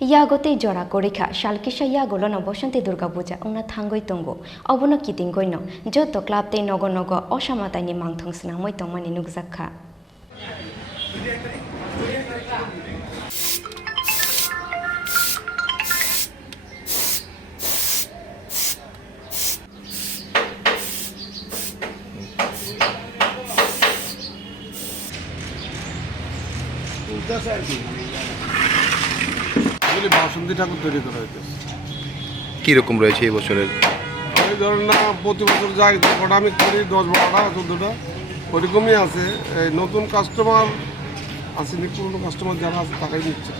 ইয়াগতে জরা করিখা শালকিসা ইয়াগল না বসন্তি দুর্গা পূজা উনা থাঙ্গই তঙ্গো অবন কিতিংগই ন যত ক্লাবতে নগ নগ অসামাতাইনি মাংথং স্নামই তংমানি নুকজাখা বাসন্তী ঠাকুর তৈরি করা হইতেছে। কিরকম রয়েছে এই বছরের? আমি ধরেন না প্রতি বছর যাই যখন আমি করি 10-12টা 14টা ওইরকমই আছে। এই নতুন কাস্টমার আসেনি, পুরনো কাস্টমার যারা আছে তারাই নিচ্ছে।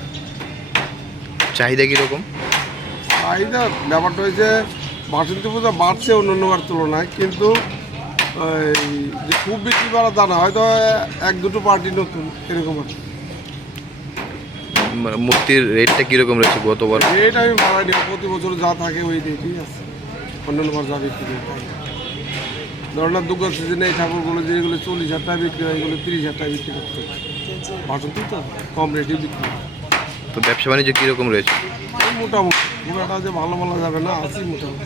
চাহিদা কীরকম? চাহিদা ব্যাপারটা হয়েছে বাসন্তী পূজা বাড়ছে অন্যান্যবার তুলনায়, কিন্তু এই যে খুব বেশি বাড়া তা না, হয়তো 1-2 পার্টি নতুন এরকম আর কি। মূর্তির রেটটা কীরকম রয়েছে গতবার? রেট আমি বাড়াই নিই, প্রতি বছর যা থাকে ওই রেটই আছে, অন্যান্যবার যা বিক্রি হয়। ধরেন না দুর্গা সিজনে এই ঠাকুরগুলো যেগুলো 40,000 টাকা বিক্রি হয়, এগুলো 30,000 টাকা বিক্রি করতে হয়। বাসন্তী তো কম রেটে বিক্রি হয়। তো ব্যবসা বাণিজ্য কীরকম রয়েছে? মোটামুটি খুব একটা যে ভালো বলা যাবে না, আছি মোটামুটি।